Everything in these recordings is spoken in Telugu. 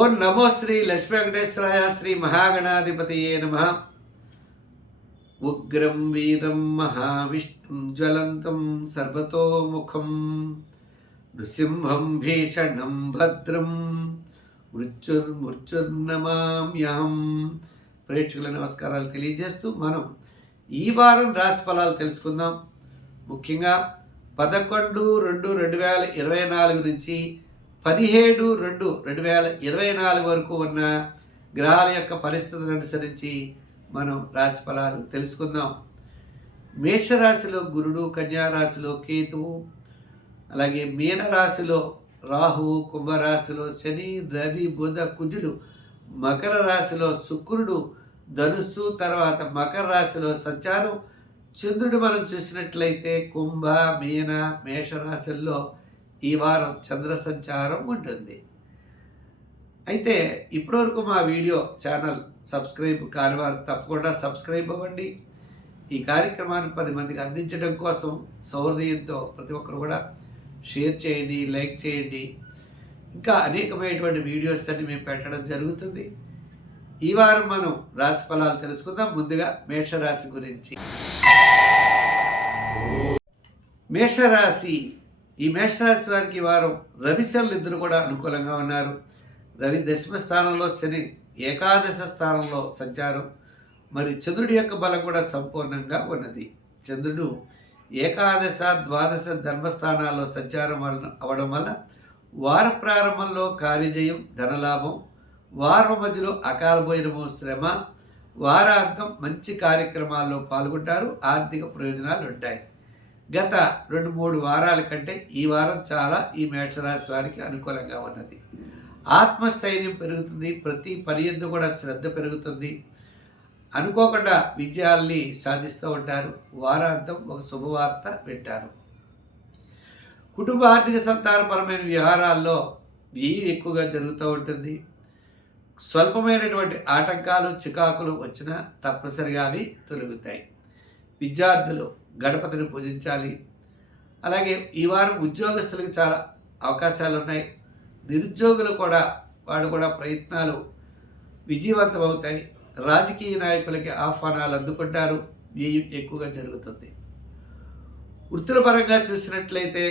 ఓం నమో శ్రీ లక్ష్మీ వెంకటేశ్వరాయ శ్రీ మహాగణాధిపతియే నమ. ఉగ్రం వీరం మహావిష్ణుం జ్వలంతం సర్వతోముఖం. నృసింహం భీషణం భద్రం. మృత్యుర్మృత్యుర్నమామ్యహం. ప్రేక్షకుల నమస్కారాలు తెలియజేస్తూ మనం ఈ వారం రాశి ఫలాలు తెలుసుకుందాం. ముఖ్యంగా పదకొండు రెండు రెండు వేల ఇరవై నాలుగు నుంచి పదిహేడు రెండు రెండు వేల ఇరవై నాలుగు వరకు ఉన్న గ్రహాల యొక్క పరిస్థితులను అనుసరించి మనం రాశి ఫలాలు తెలుసుకుందాం. మేషరాశిలో గురుడు కన్యారాశిలో కేతువు అలాగే మీనరాశిలో రాహువు కుంభరాశిలో శని రవి బుధ కుజులు మకర రాశిలో శుక్రుడు ధనుస్సు తర్వాత మకర రాశిలో సంచారం. చంద్రుడు మనం చూసినట్లయితే కుంభ మీన మేషరాశుల్లో ఈ వారం చంద్ర సంచారం ఉంటుంది. అయితే ఇప్పటివరకు మా వీడియో ఛానల్ సబ్స్క్రైబ్ కాని వారు తప్పకుండా సబ్స్క్రైబ్ అవ్వండి. ఈ కార్యక్రమాన్ని పది మందికి అందించడం కోసం సౌహృదయంతో ప్రతి ఒక్కరు కూడా షేర్ చేయండి లైక్ చేయండి. ఇంకా అనేకమైనటువంటి వీడియోస్ అన్ని మేము పెట్టడం జరుగుతుంది. ఈ వారం మనం రాశి ఫలాలు తెలుసుకుందాం. ముందుగా మేషరాశి గురించి. మేషరాశి ఈ మేషరాశి వారికి వారం రవిశలు ఇద్దరు కూడా అనుకూలంగా ఉన్నారు. రవి దశమ స్థానంలో శని ఏకాదశ స్థానంలో సంచారం. మరి చంద్రుడి యొక్క బలం కూడా సంపూర్ణంగా ఉన్నది. చంద్రుడు ఏకాదశ ద్వాదశ ధర్మస్థానాల్లో సంచారం వలన అవడం వల్ల వార ప్రారంభంలో కార్యజయం ధనలాభం వారం మధ్యలో అకాల భోజనము శ్రమ వారాంతం మంచి కార్యక్రమాల్లో పాల్గొంటారు. ఆర్థిక ప్రయోజనాలు ఉంటాయి. గత రెండు మూడు వారాల కంటే ఈ వారం చాలా ఈ మేషరాశి వారికి అనుకూలంగా ఉన్నది. ఆత్మస్థైర్యం పెరుగుతుంది ప్రతి పని ఎందు కూడా శ్రద్ధ పెరుగుతుంది. అనుకోకుండా విజయాల్ని సాధిస్తూ ఉంటారు వారాంతం ఒక శుభవార్త పెట్టారు కుటుంబ ఆర్థిక సంతానపరమైన వ్యవహారాల్లో వ్యయం ఎక్కువగా జరుగుతూ ఉంటుంది. స్వల్పమైనటువంటి ఆటంకాలు చికాకులు వచ్చినా తప్పనిసరిగా అవి తొలగుతాయి. విద్యార్థులు గణపతిని పూజించాలి. అలాగే ఈ వారం ఉద్యోగస్తులకు చాలా అవకాశాలు ఉన్నాయి నిరుద్యోగులు కూడా వాళ్ళు కూడా ప్రయత్నాలు విజయవంతం అవుతాయి రాజకీయ నాయకులకి ఆహ్వానాలు అందుకుంటారు. వ్యయం ఎక్కువగా జరుగుతుంది. వృత్తుల పరంగా చూసినట్లయితే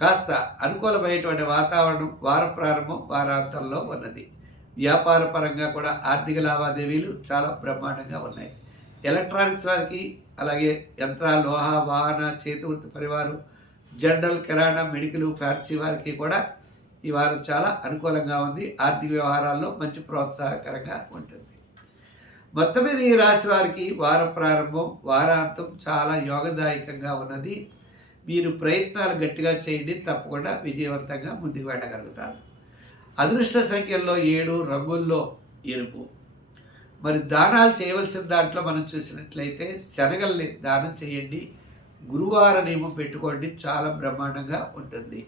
కాస్త అనుకూలమైనటువంటి వాతావరణం వార ప్రారంభం వారాంతంలో ఉన్నది. వ్యాపార పరంగా కూడా ఆర్థిక లావాదేవీలు చాలా బ్రహ్మాండంగా ఉన్నాయి. ఎలక్ట్రానిక్స్ వారికి అలాగే యంత్ర లోహ వాహన చేతివృత్తి పరివారం పరివారు జనరల్ కిరాణా మెడికల్ ఫ్యాన్సీ వారికి కూడా ఈ వారం చాలా అనుకూలంగా ఉంది. ఆర్థిక వ్యవహారాల్లో మంచి ప్రోత్సాహకరంగా ఉంటుంది. మొత్తం మీద ఈ రాశి వారికి వార ప్రారంభం వారాంతం చాలా యోగదాయకంగా ఉన్నది. మీరు ప్రయత్నాలు గట్టిగా చేయండి తప్పకుండా విజయవంతంగా ముందుకు వెళ్ళగలుగుతారు. అదృష్ట సంఖ్యల్లో ఏడు రంగుల్లో ఎరుపు. మరి దానాలు చేయవలసిన దాంట్లో మనం చూసినట్లయితే శనగల్ని దానం చేయండి గురువార నియమం పెట్టుకోండి చాలా బ్రహ్మాండంగా ఉంటుంది.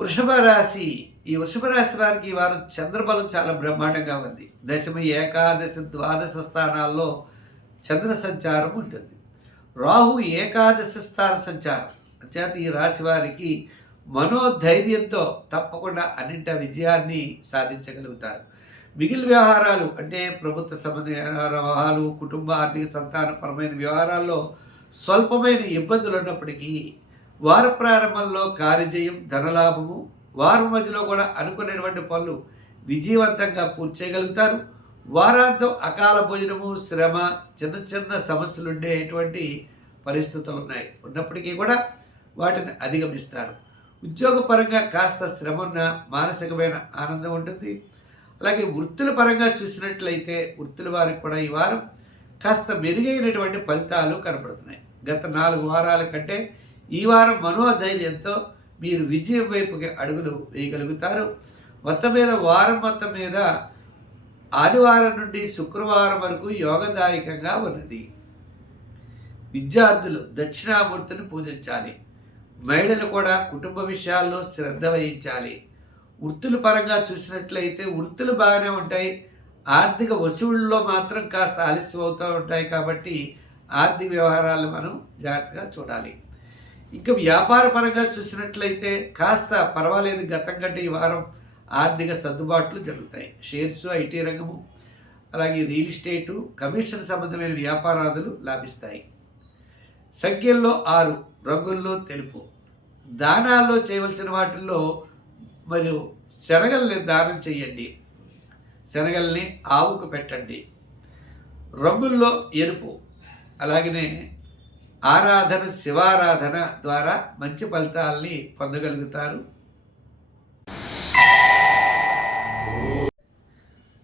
వృషభ రాశి ఈ వృషభ రాశి వారికి ఈ వారం చంద్రబలం చాలా బ్రహ్మాండంగా ఉంది. దశమ ఏకాదశ ద్వాదశ స్థానాల్లో చంద్ర సంచారం ఉంటుంది. రాహు ఏకాదశ స్థాన సంచారం. అంచేత ఈ రాశి వారికి మనోధైర్యంతో తప్పకుండా అన్నింటి విజయాన్ని సాధించగలుగుతారు. మిగిలిన వ్యవహారాలు అంటే ప్రభుత్వ సంబంధ వ్యవహారాలు కుటుంబ ఆర్థిక సంతానపరమైన వ్యవహారాల్లో స్వల్పమైన ఇబ్బందులు ఉన్నప్పటికీ వార ప్రారంభంలో కార్యజయం ధనలాభము వారం మధ్యలో కూడా అనుకునేటువంటి పనులు విజయవంతంగా పూర్తి చేయగలుగుతారు. వారాంతం అకాల భోజనము శ్రమ చిన్న చిన్న సమస్యలు ఉండేటువంటి పరిస్థితులు ఉన్నాయి. ఉన్నప్పటికీ కూడా వాటిని అధిగమిస్తారు. ఉద్యోగపరంగా కాస్త శ్రమ ఉన్న మానసికమైన ఆనందం ఉంటుంది. అలాగే వృత్తుల పరంగా చూసినట్లయితే వృత్తుల వారికి కూడా ఈ వారం కాస్త మెరుగైనటువంటి ఫలితాలు కనపడుతున్నాయి. గత నాలుగు వారాల కంటే ఈ వారం మనోధైర్యంతో మీరు విజయం వైపుకి అడుగులు వేయగలుగుతారు. మొత్తం మీద వారం మొత్తం మీద ఆదివారం నుండి శుక్రవారం వరకు యోగదాయకంగా ఉన్నది. విద్యార్థులు దక్షిణామూర్తిని పూజించాలి. మహిళలు కూడా కుటుంబ విషయాల్లో శ్రద్ధ వహించాలి. వృత్తుల పరంగా చూసినట్లయితే వృత్తులు బాగానే ఉంటాయి. ఆర్థిక వసూళ్ళలో మాత్రం కాస్త ఆలస్యం అవుతూ ఉంటాయి కాబట్టి ఆర్థిక వ్యవహారాలు మనం జాగ్రత్తగా చూడాలి. ఇంకా వ్యాపార పరంగా చూసినట్లయితే కాస్త పర్వాలేదు గతం కంటే ఈ వారం ఆర్థిక సర్దుబాట్లు జరుగుతాయి. షేర్స్ ఐటీ రంగము అలాగే రియల్ ఎస్టేటు కమిషన్ సంబంధమైన వ్యాపారాదులు లాభిస్తాయి. సంఖ్యల్లో ఆరు రంగుల్లో తెలుపు. దానాల్లో చేయవలసిన వాటిల్లో మరియు శనగల్ని దానం చేయండి. శనగల్ని ఆవుకు పెట్టండి. రంగుల్లో ఎరుపు అలాగనే ఆరాధన శివారాధన ద్వారా మంచి ఫలితాల్ని పొందగలుగుతారు.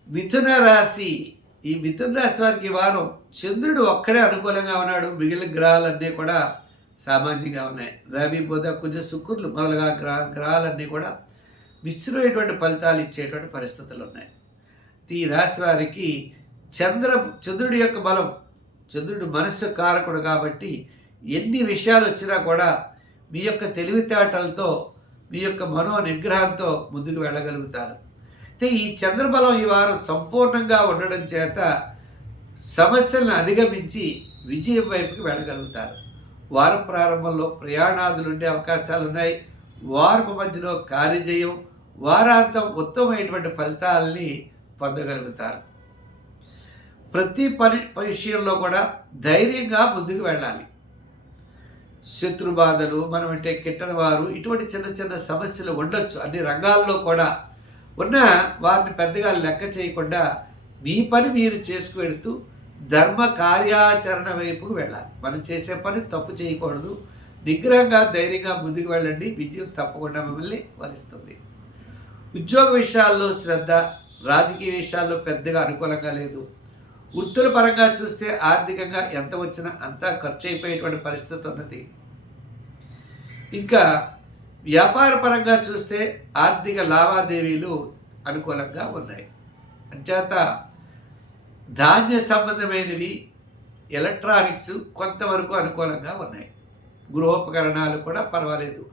మిథున రాశి. ఈ మిథున రాశి వారికి వారం చంద్రుడు ఒక్కడే అనుకూలంగా ఉన్నాడు. మిగిలిన గ్రహాలన్నీ కూడా సామాన్యంగా ఉన్నాయి. రవి బుధ కుజ శుక్రులు మొదలుగా గ్రహ గ్రహాలన్నీ కూడా మిశ్రమైనటువంటి ఫలితాలు ఇచ్చేటువంటి పరిస్థితులు ఉన్నాయి. ఈ రాశి వారికి చంద్ర చంద్రుడి యొక్క బలం చంద్రుడు మనస్సు కారకుడు కాబట్టి ఎన్ని విషయాలు వచ్చినా కూడా మీ యొక్క తెలివితేటలతో మీ యొక్క మనో నిగ్రహంతో ముందుకు వెళ్ళగలుగుతారు. అయితే ఈ చంద్రబలం ఈ వారం సంపూర్ణంగా ఉండడం చేత సమస్యలను అధిగమించి విజయం వైపుకి వెళ్ళగలుగుతారు. వారం ప్రారంభంలో ప్రయాణాదులు ఉండే అవకాశాలు ఉన్నాయి వారపు మధ్యలో కార్యజయం వారాంతం ఉత్తమమైనటువంటి ఫలితాలని పొందగలుగుతారు. ప్రతి పని విషయంలో కూడా ధైర్యంగా ముందుకు వెళ్ళాలి. శత్రు బాధలు మనం అంటే కిట్టని వారు ఇటువంటి చిన్న చిన్న సమస్యలు ఉండొచ్చు. అన్ని రంగాల్లో కూడా ఉన్న వారిని పెద్దగా లెక్క చేయకుండా మీ పని మీరు చేసుకువెడుతూ ధర్మ కార్యాచరణ వైపుకు వెళ్ళాలి. మనం చేసే పని తప్పు చేయకూడదు. నిగ్రహంగా ధైర్యంగా ముందుకు వెళ్ళండి. విజయం తప్పకుండా మిమ్మల్ని వరిస్తుంది. ఉద్యోగ విషయాల్లో శ్రద్ధ రాజకీయ విషయాల్లో పెద్దగా అనుకూలంగా లేదు. వృత్తుల పరంగా చూస్తే ఆర్థికంగా ఎంత వచ్చినా అంతా ఖర్చు అయిపోయేటువంటి పరిస్థితి ఉన్నది. ఇంకా వ్యాపార పరంగా చూస్తే ఆర్థిక లావాదేవీలు అనుకూలంగా ఉన్నాయి. అంచేత ధాన్య సంబంధమైనవి ఎలక్ట్రానిక్స్ కొంతవరకు అనుకూలంగా ఉన్నాయి. గృహోపకరణాలు కూడా పర్వాలేదు.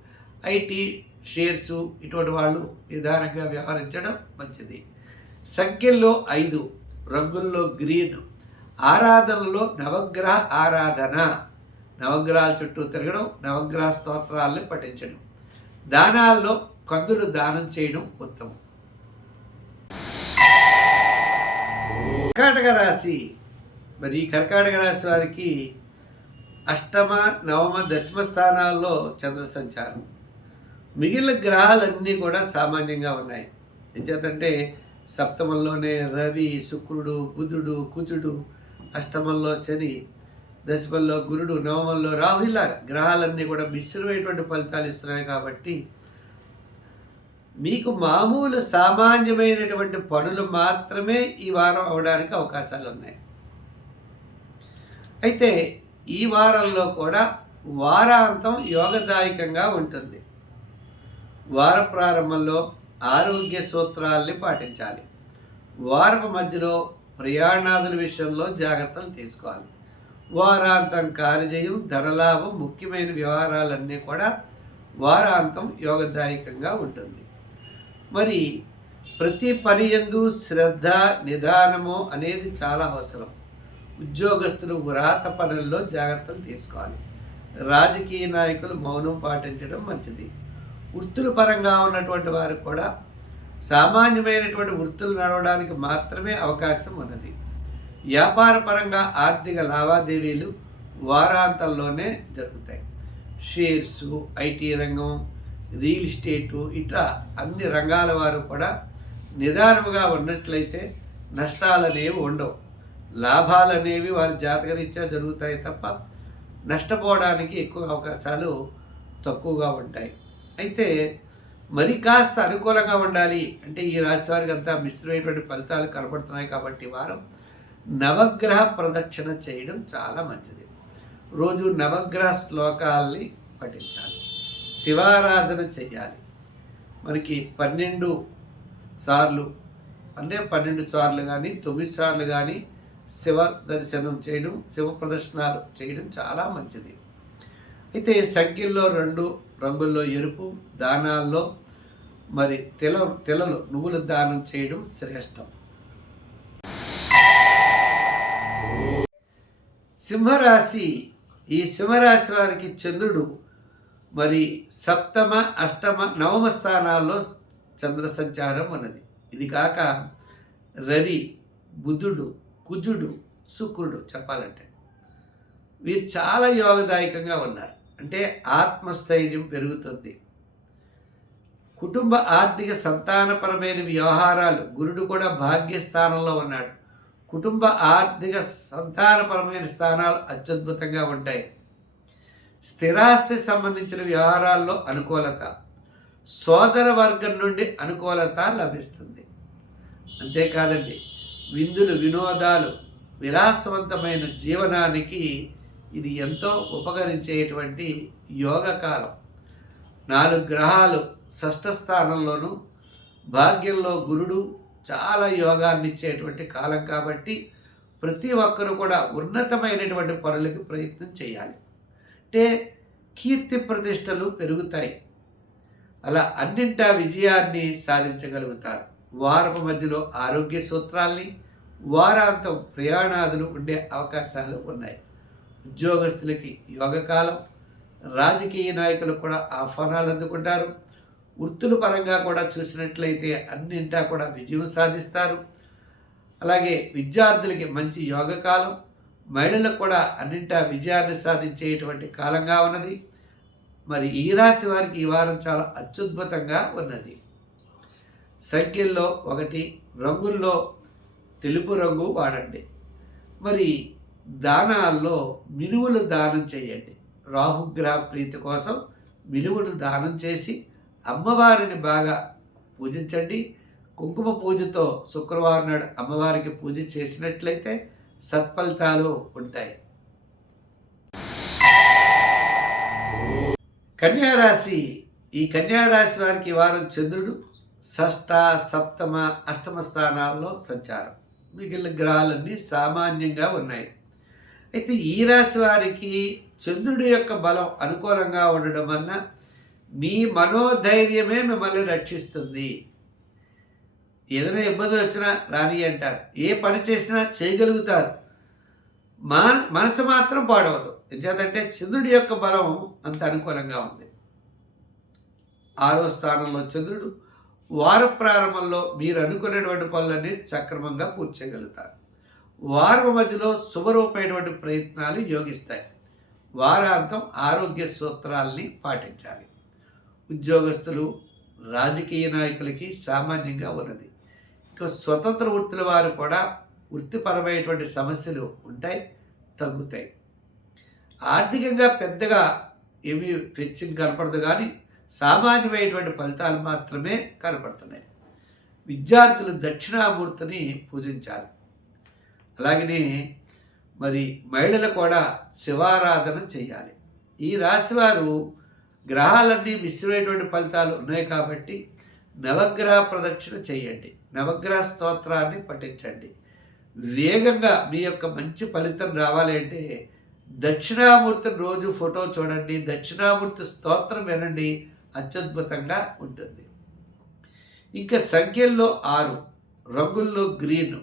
ఐటీ షేర్స్ ఇటువంటి వాళ్ళు నిదానంగా వ్యవహరించడం మంచిది. సంఖ్యల్లో ఐదు రంగుల్లో గ్రీన్ ఆరాధనలో నవగ్రహ ఆరాధన. నవగ్రహాల చుట్టూ తిరగడం నవగ్రహ స్తోత్రాలను పఠించడం. దానాల్లో కందులు దానం చేయడం ఉత్తమం. కర్కాటక రాశి. మరి ఈ కర్కాటక రాశి వారికి అష్టమ నవమ దశమ స్థానాల్లో చంద్ర సంచారం మిగిలిన గ్రహాలన్నీ కూడా సామాన్యంగా ఉన్నాయి. ఎంచేతంటే సప్తమంలోనే రవి శుక్రుడు బుధుడు కుజుడు అష్టమంలో శని దశమంలో గురుడు నవమంలో రాహు ఇలా గ్రహాలన్నీ కూడా మిశ్రమైనటువంటి ఫలితాలు ఇస్తున్నాయి కాబట్టి మీకు మామూలు సామాన్యమైనటువంటి పనులు మాత్రమే ఈ వారం అవడానికి అవకాశాలు ఉన్నాయి అయితే ఈ వారంలో కూడా వారాంతం యోగదాయకంగా ఉంటుంది. వార ప్రారంభంలో ఆరోగ్య సూత్రాల్ని పాటించాలి. వారపు మధ్యలో ప్రయాణాదుల విషయంలో జాగ్రత్తలు తీసుకోవాలి. వారాంతం కార్యజయం ధనలాభం ముఖ్యమైన వ్యవహారాలన్నీ కూడా వారాంతం యోగదాయకంగా ఉంటుంది. మరి ప్రతి పని ఎందు శ్రద్ధ నిదానము అనేది చాలా అవసరం. ఉద్యోగస్తులు వ్రాత పనుల్లో జాగ్రత్తలు తీసుకోవాలి. రాజకీయ నాయకులు మౌనం పాటించడం మంచిది. వృత్తుల పరంగా ఉన్నటువంటి వారు కూడా సామాన్యమైనటువంటి వృత్తులు నడవడానికి మాత్రమే అవకాశం ఉన్నది. వ్యాపార పరంగా ఆర్థిక లావాదేవీలు వారాంతంలోనే జరుగుతాయి. షేర్సు ఐటీ రంగం రియల్ ఎస్టేటు ఇట్లా అన్ని రంగాల వారు కూడా నిదానముగా ఉన్నట్లయితే నష్టాలు అనేవి ఉండవు. లాభాలు అనేవి వారి జాతకరీత్యా జరుగుతాయి తప్ప నష్టపోవడానికి ఎక్కువ అవకాశాలు తక్కువగా ఉంటాయి. అయితే మరి కాస్త అనుకూలంగా ఉండాలి అంటే ఈ రాశి వారికి అంతా మిశ్రమైనటువంటి ఫలితాలు కనబడుతున్నాయి కాబట్టి వారం నవగ్రహ ప్రదక్షిణ చేయడం చాలా మంచిది. రోజు నవగ్రహ శ్లోకాల్ని పఠించాలి. శివారాధన చేయాలి మనకి పన్నెండు సార్లు అంటే పన్నెండు సార్లు కానీ తొమ్మిది సార్లు కానీ శివ దర్శనం చేయడం శివ ప్రదర్శనాలు చేయడం చాలా మంచిది. అయితే సంఖ్యల్లో రెండు రంగుల్లో ఎరుపు దానాల్లో మరి తెల తెలలు నువ్వుల దానం చేయడం శ్రేష్టం. సింహరాశి ఈ సింహరాశి వారికి చంద్రుడు మరి సప్తమ అష్టమ నవమ స్థానాల్లో చంద్ర సంచారం ఉన్నది. ఇది కాక రవి బుధుడు కుజుడు శుక్రుడు చెప్పాలంటే వీరు చాలా యోగదాయకంగా ఉన్నారు. అంటే ఆత్మస్థైర్యం పెరుగుతుంది. కుటుంబ ఆర్థిక సంతానపరమైన వ్యవహారాలు గురుడు కూడా భాగ్యస్థానంలో ఉన్నాడు. కుటుంబ ఆర్థిక సంతానపరమైన స్థానాలు అత్యద్భుతంగా ఉంటాయి. స్థిరాస్తి సంబంధించిన వ్యవహారాల్లో అనుకూలత సోదర వర్గం నుండి అనుకూలత లభిస్తుంది. అంతేకాదండి విందులు వినోదాలు విలాసవంతమైన జీవనానికి ఇది ఎంతో ఉపకరించేటువంటి యోగ కాలం. నాలుగు గ్రహాలు షష్ఠ స్థానంలోనూ భాగ్యంలో గురుడు చాలా యోగాన్ని ఇచ్చేటువంటి కాలం కాబట్టి ప్రతి ఒక్కరూ కూడా ఉన్నతమైనటువంటి పనులకి ప్రయత్నం చేయాలి. అంటే కీర్తి ప్రతిష్టలు పెరుగుతాయి. అలా అన్నింటా విజయాన్ని సాధించగలుగుతారు. వారపు మధ్యలో ఆరోగ్య సూత్రాల్ని వారాంతం ప్రయాణాదులు ఉండే అవకాశాలు ఉన్నాయి. ఉద్యోగస్తులకి యోగకాలం రాజకీయ నాయకులు కూడా ఆహ్వానాలు అందుకుంటారు. వృత్తుల పరంగా కూడా చూసినట్లయితే అన్నింటా కూడా విజయం సాధిస్తారు. అలాగే విద్యార్థులకి మంచి యోగకాలం మహిళలకు కూడా అన్నింటా విజయాన్ని సాధించేటువంటి కాలంగా ఉన్నది. మరి ఈ రాశి వారికి ఈ వారం చాలా అత్యద్భుతంగా ఉన్నది. సంఖ్యల్లో ఒకటి రంగుల్లో తెలుపు రంగు వాడండి. మరి దానాల్లో మినువులు దానం చేయండి. రాహుగ్రహ ప్రీతి కోసం మినువులు దానం చేసి అమ్మవారిని బాగా పూజించండి. కుంకుమ పూజతో శుక్రవారం నాడు అమ్మవారికి పూజ చేసినట్లయితే సత్ఫలితాలు ఉంటాయి. కన్యారాశి ఈ కన్యారాశి వారికి వారం చంద్రుడు షష్ట సప్తమ అష్టమ స్థానాల్లో సంచారం. మిగిలిన గ్రహాలన్నీ సామాన్యంగా ఉన్నాయి. అయితే ఈ రాశి వారికి చంద్రుడి యొక్క బలం అనుకూలంగా ఉండడం వలన మీ మనోధైర్యమే మిమ్మల్ని రక్షిస్తుంది. ఏదైనా ఇబ్బందులు వచ్చినా రాని అంటారు. ఏ పని చేసినా చేయగలుగుతారు. మా మనసు మాత్రం పాడవదు. ఎందుకంటే చంద్రుడి యొక్క బలం అంత అనుకూలంగా ఉంది. ఆరో స్థానంలో చంద్రుడు వార ప్రారంభంలో మీరు అనుకునేటువంటి పనులన్నీ సక్రమంగా పూర్తి చేయగలుగుతారు. వారం మధ్యలో శుభరూపమైనటువంటి ప్రయత్నాలు యోగిస్తాయి. వారాంతం ఆరోగ్య సూత్రాల్ని పాటించాలి. ఉద్యోగస్తులు రాజకీయ నాయకులకి సామాన్యంగా ఉన్నది. స్వతంత్ర వృత్తుల వారు కూడా వృత్తిపరమైనటువంటి సమస్యలు ఉంటాయి తగ్గుతాయి. ఆర్థికంగా పెద్దగా ఏమీ ఫెచ్చింగ్ కనపడదు కానీ సామాన్యమైనటువంటి ఫలితాలు మాత్రమే కనపడుతున్నాయి. విద్యార్థులు దక్షిణామూర్తిని పూజించాలి. అలాగనే మరి మహిళలు కూడా శివారాధన చేయాలి. ఈ రాశివారు గ్రహాలన్నీ మిశ్రమైనటువంటి ఫలితాలు ఉన్నాయి కాబట్టి నవగ్రహ ప్రదక్షిణ చేయండి. నవగ్రహ స్తోత్రాన్ని పఠించండి. వేగంగా మీ యొక్క మంచి ఫలితం రావాలి అంటే దక్షిణామూర్తిని రోజు ఫోటో చూడండి దక్షిణామూర్తి స్తోత్రం వినండి అత్యద్భుతంగా ఉంటుంది. ఇంకా సంఖ్యల్లో ఆరు రంగుల్లో గ్రీన్.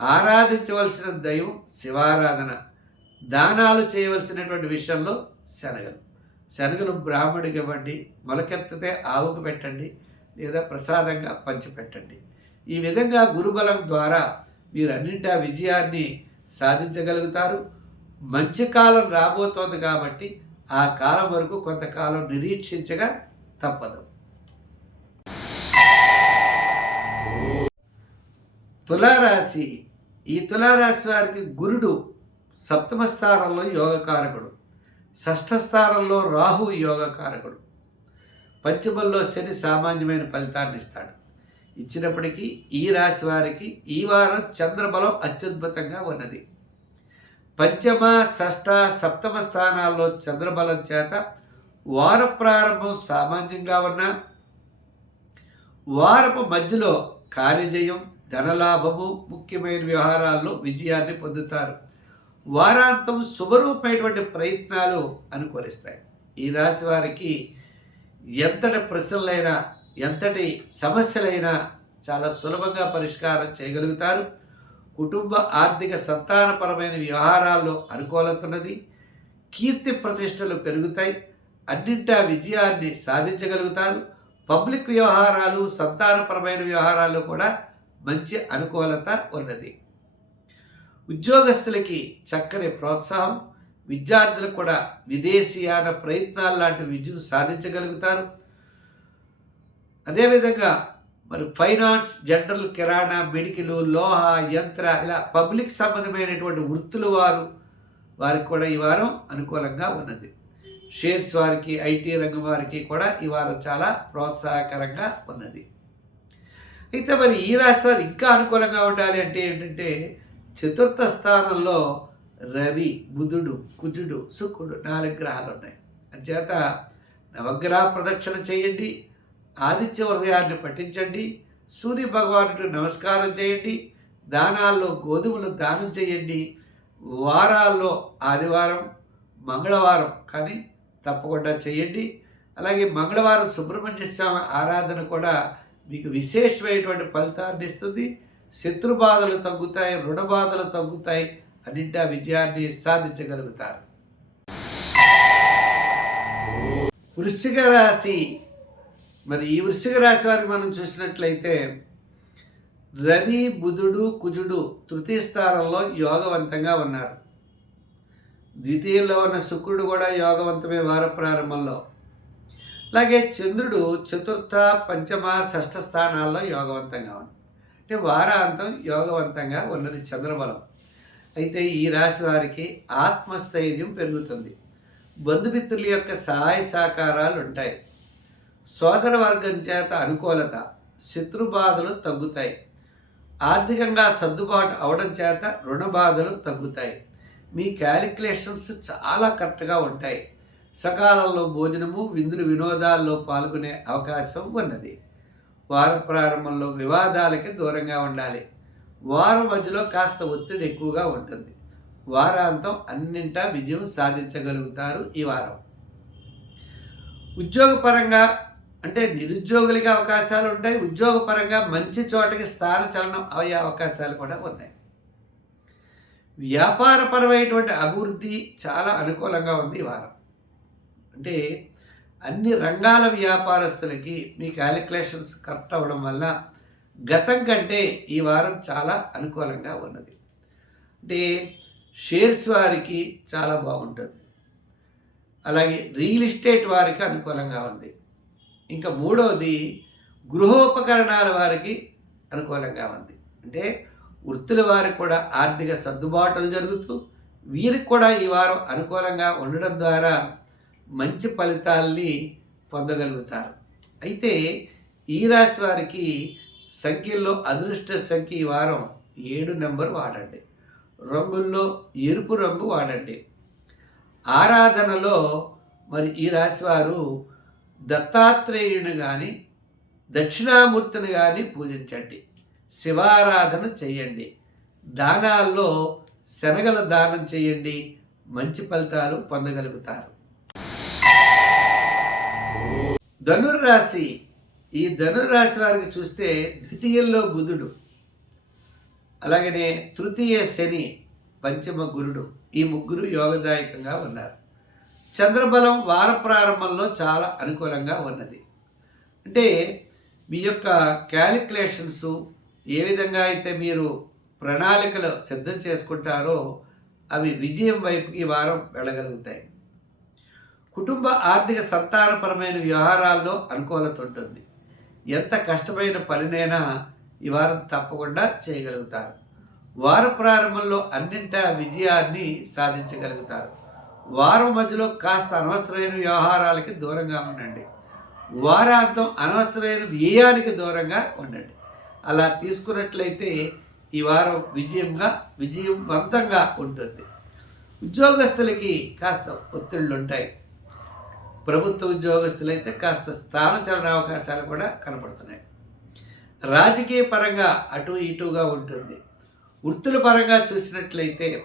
ఆరాధించవలసిన దైవం శివారాధన. దానాలు చేయవలసినటువంటి విషయంలో శనగలు. శనగలు బ్రాహ్మడికి ఇవ్వండి మొలకెత్తితే ఆవుకు పెట్టండి లేదా ప్రసాదంగా పంచిపెట్టండి. ఈ విధంగా గురుబలం ద్వారా వీరన్నింటి విజయాన్ని సాధించగలుగుతారు. మంచి కాలం రాబోతోంది కాబట్టి ఆ కాలం వరకు కొంతకాలం నిరీక్షించగా తప్పదు. తులారాశి. ఈ తులారాశి వారికి గురుడు సప్తమ స్థానంలో యోగకారకుడు షష్ఠ స్థానంలో రాహు యోగకారకుడు పంచమంలో శని సామాన్యమైన ఫలితాన్ని ఇస్తాడు. ఇచ్చినప్పటికీ ఈ రాశి వారికి ఈ వారం చంద్రబలం అత్యద్భుతంగా ఉన్నది. పంచమ షష్ఠ సప్తమ స్థానాల్లో చంద్రబలం చేత వార ప్రారంభం సామాన్యంగా ఉన్న వారపు మధ్యలో కార్యజయం ధనలాభము ముఖ్యమైన వ్యవహారాల్లో విజయాన్ని పొందుతారు. వారాంతం శుభరూపమైనటువంటి ప్రయత్నాలు అనుకూలిస్తాయి. ఈ రాశి వారికి ఎంతటి ప్రశ్నలైనా ఎంతటి సమస్యలైనా చాలా సులభంగా పరిష్కారం చేయగలుగుతారు. కుటుంబ ఆర్థిక సంతానపరమైన వ్యవహారాల్లో అనుకూలత ఉన్నది కీర్తి ప్రతిష్టలు పెరుగుతాయి. అన్నింటా విజయాన్ని సాధించగలుగుతారు. పబ్లిక్ వ్యవహారాలు సంతానపరమైన వ్యవహారాలు కూడా మంచి అనుకూలత ఉన్నది. ఉద్యోగస్తులకి చక్కని ప్రోత్సాహం. విద్యార్థులకు కూడా విదేశీయాన ప్రయత్నాలు లాంటి విద్యను సాధించగలుగుతారు. అదేవిధంగా మరి ఫైనాన్స్ జనరల్ కిరాణా మెడికల్ లోహ యంత్ర ఇలా పబ్లిక్ సంబంధమైనటువంటి వృత్తులు వారు వారికి కూడా ఈ వారం అనుకూలంగా ఉన్నది. షేర్స్ వారికి ఐటీ రంగం వారికి కూడా ఈ వారం చాలా ప్రోత్సాహకరంగా ఉన్నది. అయితే మరి ఈ రాశి వారు ఇంకా అనుకూలంగా ఉండాలి అంటే ఏంటంటే చతుర్థ స్థానంలో రవి బుధుడు కుజుడు శుక్రుడు నాలుగు గ్రహాలు ఉన్నాయి. అంచేత నవగ్రహ ప్రదక్షిణ చేయండి ఆదిత్య హృదయాన్ని పఠించండి. సూర్య భగవానుడు నమస్కారం చేయండి. దానాల్లో గోధుమలు దానం చేయండి. వారాల్లో ఆదివారం మంగళవారం కానీ తప్పకుండా చేయండి. అలాగే మంగళవారం సుబ్రహ్మణ్య స్వామి ఆరాధన కూడా మీకు విశేషమైనటువంటి ఫలితాన్ని ఇస్తుంది. శత్రు బాధలు తగ్గుతాయి రుణ బాధలు తగ్గుతాయి అన్నింటా విజయాన్ని సాధించగలుగుతారు. వృశ్చిక రాశి మరి ఈ వృశ్చిక రాశి వారికి మనం చూసినట్లయితే రవి బుధుడు కుజుడు తృతీయ స్థానంలో యోగవంతంగా ఉన్నారు. ద్వితీయంలో ఉన్న శుక్రుడు కూడా యోగవంతమే వార ప్రారంభంలో. అలాగే చంద్రుడు చతుర్థ పంచమ షష్ఠ స్థానాల్లో యోగవంతంగా ఉంది అంటే వారాంతం యోగవంతంగా ఉన్నది చంద్రబలం. అయితే ఈ రాశి వారికి ఆత్మస్థైర్యం పెరుగుతుంది. బంధుమిత్రుల యొక్క సహాయ సహకారాలు ఉంటాయి. సోదర వర్గం చేత అనుకూలత శత్రు బాధలు తగ్గుతాయి. ఆర్థికంగా సర్దుబాటు అవడం చేత రుణ బాధలు తగ్గుతాయి. మీ క్యాలిక్యులేషన్స్ చాలా కరెక్ట్గా ఉంటాయి. సకాలంలో భోజనము విందులు వినోదాల్లో పాల్గొనే అవకాశం ఉన్నది. వార ప్రారంభంలో వివాదాలకి దూరంగా ఉండాలి. వారం మధ్యలో కాస్త ఒత్తిడి ఎక్కువగా ఉంటుంది. వారాంతం అన్నింటా విజయం సాధించగలుగుతారు ఈ వారం. ఉద్యోగపరంగా అంటే నిరుద్యోగులకి అవకాశాలు ఉంటాయి ఉద్యోగపరంగా మంచి చోటకి స్థాన చలనం అయ్యే అవకాశాలు కూడా ఉన్నాయి. వ్యాపారపరమైనటువంటి అభివృద్ధి చాలా అనుకూలంగా ఉంది ఈ వారం. అంటే అన్ని రంగాల వ్యాపారస్తులకి మీ క్యాలిక్యులేషన్స్ కరెక్ట్ అవ్వడం వల్ల గతం కంటే ఈ వారం చాలా అనుకూలంగా ఉన్నది. అంటే షేర్స్ వారికి చాలా బాగుంటుంది. అలాగే రియల్ ఎస్టేట్ వారికి అనుకూలంగా ఉంది. ఇంకా మూడవది గృహోపకరణాల వారికి అనుకూలంగా ఉంది. అంటే వృత్తుల వారికి కూడా ఆర్థిక సర్దుబాటులు జరుగుతూ వీరికి కూడా ఈ వారం అనుకూలంగా ఉండడం ద్వారా మంచి ఫలితాల్ని పొందగలుగుతారు. అయితే ఈ రాశి వారికి సంఖ్యల్లో అదృష్ట సంఖ్య ఈ వారం ఏడు నెంబర్ వాడండి. రంగుల్లో ఎరుపు రంగు వాడండి. ఆరాధనలో మరి ఈ రాశి వారు దత్తాత్రేయుని కానీ దక్షిణామూర్తిని కానీ పూజించండి. శివారాధన చేయండి. దానాల్లో శనగల దానం చేయండి. మంచి ఫలితాలు పొందగలుగుతారు. ధనుర్రాశి. ఈ ధనుర్రాశి వారికి చూస్తే ద్వితీయంలో బుధుడు. అలాగనే తృతీయ శని పంచమ గురుడు. ఈ ముగ్గురు యోగదాయకంగా ఉన్నారు. చంద్రబలం వార ప్రారంభంలో చాలా అనుకూలంగా ఉన్నది. అంటే మీ యొక్క క్యాలిక్యులేషన్స్ ఏ విధంగా అయితే మీరు ప్రణాళికలు సిద్ధం చేసుకుంటారో అవి విజయం వైపు ఈ వారం వెళ్ళగలుగుతాయి. కుటుంబ ఆర్థిక సంతానపరమైన వ్యవహారాల్లో అనుకూలత ఉంటుంది. ఎంత కష్టమైన పనినైనా ఈ వారం తప్పకుండా చేయగలుగుతారు. వార ప్రారంభంలో అన్నింటా విజయాన్ని సాధించగలుగుతారు. వారం మధ్యలో కాస్త అనవసరమైన వ్యవహారాలకి దూరంగా ఉండండి. వారాంతం అనవసరమైన వ్యయానికి దూరంగా ఉండండి. అలా తీసుకున్నట్లయితే ఈ వారం విజయంగా విజయవంతంగా ఉంటుంది. ఉద్యోగస్తులకి కాస్త ఒత్తిళ్ళు ఉంటాయి ప్రభుత్వ ఉద్యోగస్తులైతే కాస్త స్థానచలన అవకాశాలు కూడా కనపడుతున్నాయి. రాజకీయ పరంగా అటు ఇటుగా ఉంటుంది. వృత్తుల పరంగా చూసినట్లయితే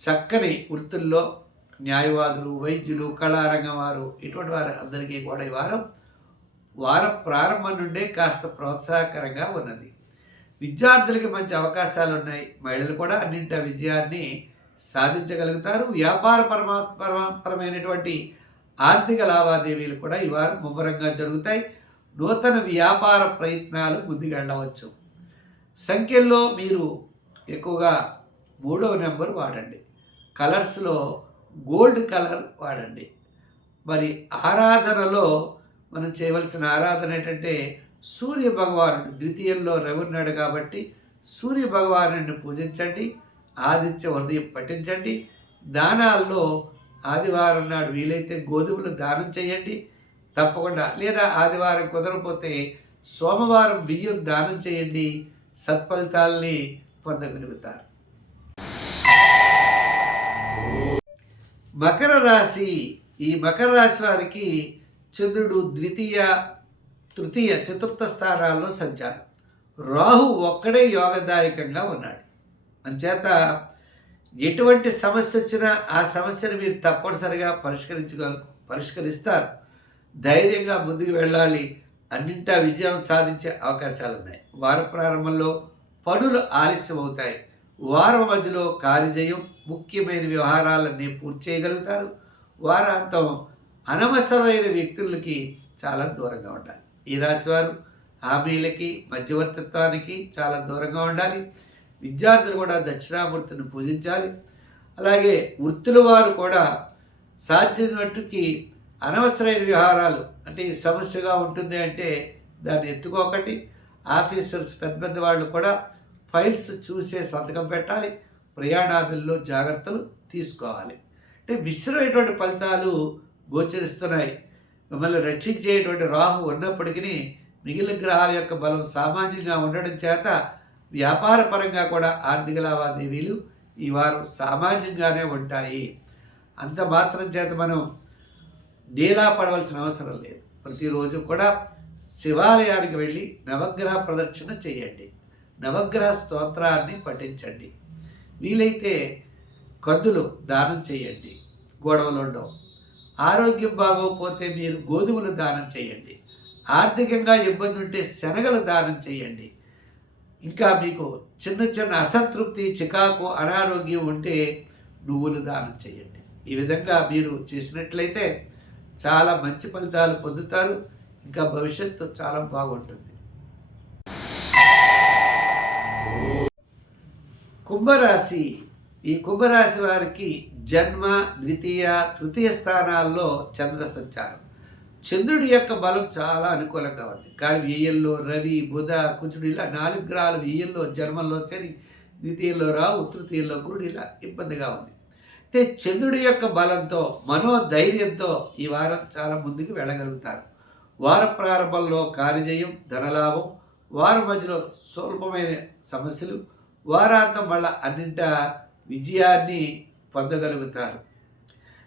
చక్కని వృత్తుల్లో న్యాయవాదులు వైద్యులు కళారంగం వారు ఇటువంటి వారు అందరికీ కూడా ఈ వారం వారం ప్రారంభం నుండే కాస్త ప్రోత్సాహకరంగా ఉన్నది. విద్యార్థులకి మంచి అవకాశాలు ఉన్నాయి. మహిళలు కూడా అన్నింటి విజయాన్ని సాధించగలుగుతారు. వ్యాపార పరమా పరమైనటువంటి ఆర్థిక లావాదేవీలు కూడా ఈ వారం ముమ్మరంగా జరుగుతాయి. నూతన వ్యాపార ప్రయత్నాలు ముందుకెళ్ళవచ్చు. సంఖ్యల్లో మీరు ఎక్కువగా మూడవ నెంబర్ వాడండి. కలర్స్లో గోల్డ్ కలర్ వాడండి. మరి ఆరాధనలో మనం చేయవలసిన ఆరాధన ఏంటంటే సూర్య భగవానుడు ద్వితీయంలో రవి ఉన్నాడు కాబట్టి సూర్య భగవానుడిని పూజించండి ఆదిత్య హృదయం పఠించండి దానాల్లో ఆదివారం నాడు వీలైతే గోధుమలు దానం చేయండి తప్పకుండా. లేదా ఆదివారం కుదరకపోతే సోమవారం బియ్యం దానం చేయండి సత్ఫలితాల్ని పొందగలుగుతారు. మకర రాశి ఈ మకర రాశి వారికి చంద్రుడు ద్వితీయ తృతీయ చతుర్థ స్థానాల్లో సంచారం. రాహు ఒక్కడే యోగదాయకంగా ఉన్నాడు. అంచేత ఎటువంటి సమస్య వచ్చినా ఆ సమస్యను మీరు తప్పనిసరిగా పరిష్కరించగల పరిష్కరిస్తారు. ధైర్యంగా ముందుకు వెళ్ళాలి. అన్నింటా విజయం సాధించే అవకాశాలు ఉన్నాయి వార ప్రారంభంలో పనులు ఆలస్యం అవుతాయి వారం మధ్యలో కార్యజయం ముఖ్యమైన వ్యవహారాలన్నీ పూర్తి చేయగలుగుతారు. వారాంతం అనవసరమైన వ్యక్తులకి చాలా దూరంగా ఉండాలి. ఈ రాశివారు హామీలకి మధ్యవర్తిత్వానికి చాలా దూరంగా ఉండాలి. విద్యార్థులు కూడా దక్షిణామూర్తిని పూజించాలి. అలాగే వృత్తుల వారు కూడా సాధ్యమైనట్టుకి అనవసరమైన వ్యవహారాలు అంటే సమస్యగా ఉంటుంది అంటే దాన్ని ఎత్తుకోకండి. ఆఫీసర్స్ పెద్ద పెద్ద వాళ్ళు కూడా ఫైల్స్ చూసే సంతకం పెట్టాలి ప్రయాణాదుల్లో జాగ్రత్తలు తీసుకోవాలి. అంటే మిశ్రమైనటువంటి ఫలితాలు గోచరిస్తున్నాయి. మిమ్మల్ని రక్షించేటువంటి రాహు ఉన్నప్పటికీ మిగిలిన గ్రహాల యొక్క బలం సామాన్యంగా ఉండడం చేత వ్యాపార పరంగా కూడా ఆర్థిక లావాదేవీలు ఈ వారం సామాన్యంగానే ఉంటాయి. అంత మాత్రం చేత మనం డీలా పడవలసిన అవసరం లేదు. ప్రతిరోజు కూడా శివాలయానికి వెళ్ళి నవగ్రహ ప్రదక్షిణ చేయండి. నవగ్రహ స్తోత్రాన్ని పఠించండి. వీలైతే కద్దులు దానం చేయండి గొడవలు ఉండవు. ఆరోగ్యం బాగోకపోతే మీరు గోధుమలు దానం చేయండి. ఆర్థికంగా ఇబ్బంది ఉంటే శనగలు దానం చేయండి. ఇంకా మీకు చిన్న చిన్న అసంతృప్తి చికాకు అనారోగ్యం ఉంటే నువ్వులు దానం చేయండి. ఈ విధంగా మీరు చేసినట్లయితే చాలా మంచి ఫలితాలు పొందుతారు. ఇంకా భవిష్యత్తు చాలా బాగుంటుంది. కుంభరాశి. ఈ కుంభరాశి వారికి జన్మ ద్వితీయ తృతీయ స్థానాల్లో చంద్ర సంచారం. చంద్రుడి యొక్క బలం చాలా అనుకూలంగా ఉంది. కానీ వ్యయంలో రవి బుధ కుజుడు ఇలా నాలుగు గ్రహాలు వ్యయంలో జన్మంలో శని ద్వితీయంలో రావు తృతీయంలో గురుడు ఇలా ఇబ్బందిగా ఉంది. అయితే చంద్రుడి యొక్క బలంతో మనోధైర్యంతో ఈ వారం చాలా ముందుకు వెళ్ళగలుగుతారు. వార ప్రారంభంలో కార్యజయం ధనలాభం వారం మధ్యలో స్వల్పమైన సమస్యలు వారాంతం వాళ్ళ అన్నింట విజయాన్ని పొందగలుగుతారు.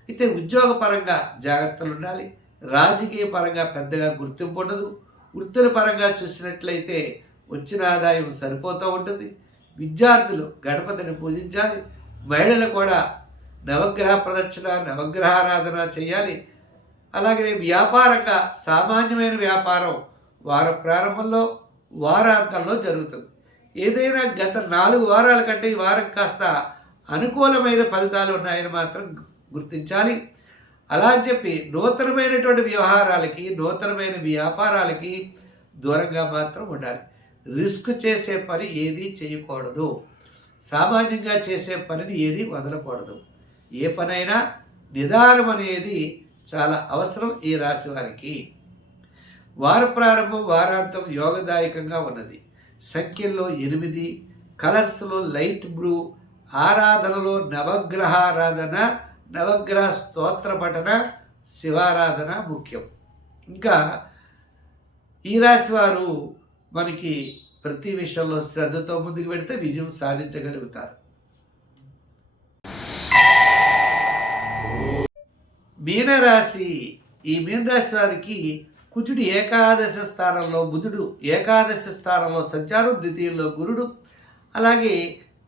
అయితే ఉద్యోగపరంగా జాగ్రత్తలు ఉండాలి. రాజకీయ పరంగా పెద్దగా గుర్తింపు ఉండదు. వృత్తుల పరంగా చూసినట్లయితే వచ్చిన ఆదాయం సరిపోతూ ఉంటుంది. విద్యార్థులు గణపతిని పూజించాలి. మహిళలు కూడా నవగ్రహ ప్రదక్షిణ నవగ్రహారాధన చేయాలి. అలాగే వ్యాపారంగా సామాన్యమైన వ్యాపారం వార ప్రారంభంలో వారాంతంలో జరుగుతుంది. ఏదైనా గత నాలుగు వారాల కంటే ఈ వారం కాస్త అనుకూలమైన ఫలితాలు ఉన్నాయని మాత్రం గుర్తించాలి. అలా అని చెప్పి నూతనమైనటువంటి వ్యవహారాలకి నూతనమైన వ్యాపారాలకి దూరంగా మాత్రం ఉండాలి. రిస్క్ చేసే పని ఏది చేయకూడదు. సామాన్యంగా చేసే పనిని ఏది వదలకూడదు. ఏ పనైనా నిదానం అనేది చాలా అవసరం ఈ రాశి వారికి. వార ప్రారంభం వారాంతం యోగదాయకంగా ఉన్నది. సంఖ్యల్లో ఎనిమిది కలర్స్లో లైట్ బ్లూ ఆరాధనలో నవగ్రహారాధన నవగ్రహ స్తోత్ర పఠన శివారాధన ముఖ్యం. ఇంకా ఈ రాశి వారు మనకి ప్రతి విషయంలో శ్రద్ధతో ముందుకు పెడితే విజయం సాధించగలుగుతారు. మీనరాశి ఈ మీనరాశి వారికి కుజుడు ఏకాదశ స్థానంలో బుధుడు ఏకాదశ స్థానంలో సంచారం ద్వితీయంలో గురుడు. అలాగే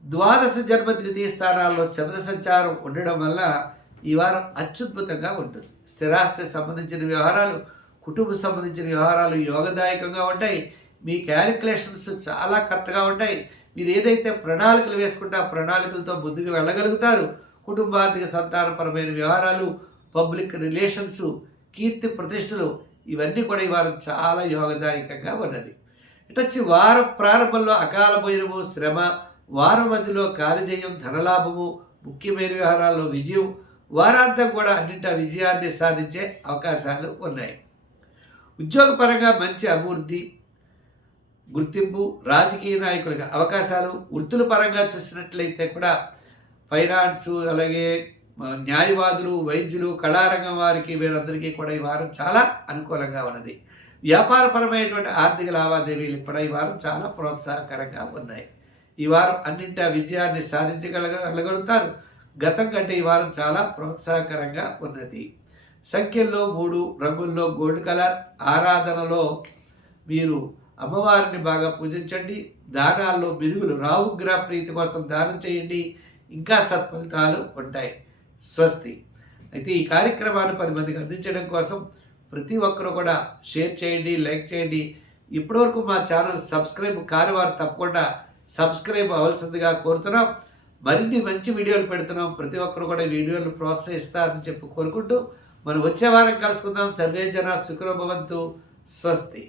ద్వాదశ జన్మ ద్వితీయ స్థానాల్లో చంద్ర సంచారం ఉండడం వల్ల ఈ వారం అత్యద్భుతంగా ఉంటుంది. స్థిరాస్తి సంబంధించిన వ్యవహారాలు కుటుంబ సంబంధించిన వ్యవహారాలు యోగదాయకంగా ఉంటాయి. మీ క్యాలిక్యులేషన్స్ చాలా కరెక్ట్గా ఉంటాయి. మీరు ఏదైతే ప్రణాళికలు వేసుకుంటే ఆ ప్రణాళికలతో ముందుకు వెళ్ళగలుగుతారు. కుటుంబార్థిక సంతానపరమైన వ్యవహారాలు పబ్లిక్ రిలేషన్స్ కీర్తి ప్రతిష్టలు ఇవన్నీ కూడా ఈ వారం చాలా యోగదాయకంగా ఉన్నది. ఇటొచ్చి వారం ప్రారంభంలో అకాల భోజనము శ్రమ వారం మధ్యలో కార్యజయం ధనలాభము ముఖ్యమైన వ్యవహారాల్లో విజయం వారాంతం కూడా అన్నింటి విజయాన్ని సాధించే అవకాశాలు ఉన్నాయి. ఉద్యోగపరంగా మంచి అభివృద్ధి గుర్తింపు రాజకీయ నాయకులకు అవకాశాలు వృత్తుల పరంగా చూసినట్లయితే కూడా ఫైనాన్స్ అలాగే న్యాయవాదులు వైద్యులు కళారంగం వారికి వీరందరికీ కూడా ఈ వారం చాలా అనుకూలంగా ఉన్నది. వ్యాపారపరమైనటువంటి ఆర్థిక లావాదేవీలు కూడా ఈ వారం చాలా ప్రోత్సాహకరంగా ఉన్నాయి. ఈ వారం అన్నింటి విజయాన్ని సాధించగలగలుగుతారు గతం కంటే ఈ వారం చాలా ప్రోత్సాహకరంగా ఉన్నది. సంఖ్యల్లో మూడు రంగుల్లో గోల్డ్ కలర్ ఆరాధనలో మీరు అమ్మవారిని బాగా పూజించండి. దానాల్లో మిరుగులు రావుగ్రహ ప్రీతి కోసం దానం చేయండి. ఇంకా సత్ఫలితాలు ఉంటాయి. స్వస్తి. అయితే ఈ కార్యక్రమాన్ని పది మందికి అందించడం కోసం ప్రతి ఒక్కరూ కూడా షేర్ చేయండి లైక్ చేయండి. ఇప్పటివరకు మా ఛానల్ సబ్స్క్రైబ్ కాని వారు తప్పకుండా సబ్స్క్రైబ్ అవ్వాల్సిందిగా కోరుతున్నాం. మరిన్ని మంచి వీడియోలు పెడుతున్నాం. ప్రతి ఒక్కరు కూడా వీడియోలు ప్రోత్సహిస్తారని చెప్పి కోరుకుంటూ మనం వచ్చే వారం కలుసుకుందాం. సర్వే జన సుఖరభవంతు స్వస్తి.